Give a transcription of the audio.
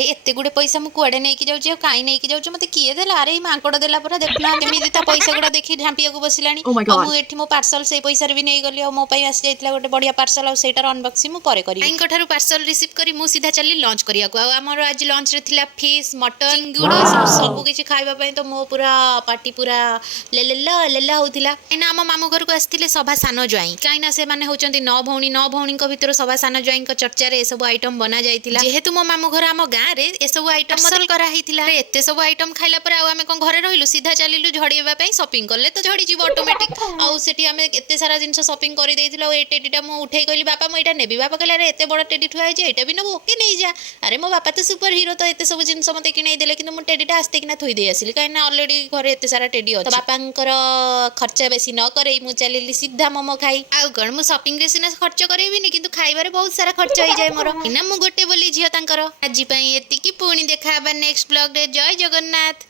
एते गुड़े पैसा मुझे कुआड़े नहीं जाऊँ कहीं नहीं जाऊँ मत किए देला अरे मांकड़ देला पूरा देखला केमी ता पैसा गुड़ा देखी झांपिया को बसिलानी मुझे मो पार्सल से पैसा भी नहीं गली मो आसी जाइए गोटे बढ़िया पार्सल आईटार अनबक्सिंग मुझे करी पार्सल रिसीव करी मु सीधा चली लंच करमर आज लंच रे थिला फिश मटन गुड़ सब किसी खाइबा तो मो पूरा पार्टी पूरा लेला होतिला कहीं आम मामू घर को आसते सभा सान ज्वाई कहीं से माने होचंती नौ भौणी भितर सभा सान ज्वाई चर्चा रे सब आइटम बना जाइतिला जेहेतु मो मामू घर आम गाँ रे ए सब आइटम मदल कराइतिला एते सब आइटम खाइला पर आमे कोन घरे रहिलु सीधा चलिलु झड़ीबा पई शॉपिंग करले तो झड़ी जीव ऑटोमेटिक आउ सेठी आमे एते सारा जिंस शॉपिंग करि देइतिला ए टेडीटा मु उठेई कहली बापा मु एटा नेबी बापा कहले अरे एते बड़ टेडी ठुआ जे एटा भी नबो ओके नहीं जा अरे मो बापा तो सुपर हीरो तो एते सब जिंस मते किनै देले किंतु मु टेडीटा आस्ते किना थोई दे आसिली काई ना ऑलरेडी घरे एते सारा टेडी अछि तो बापांकर खर्चा बेसी न करे मु चलिली सीधा मोमो खाई आउ गण मु शॉपिंग रे सिना खर्च करैबिनी किंतु खाइबारे बहुत सारा खर्च हो जाए मोर इना मु गोटे बोली झियो तांकर आज पई एतिकी पुणी देखा नेक्स्ट ब्लॉग रे जय जगन्नाथ।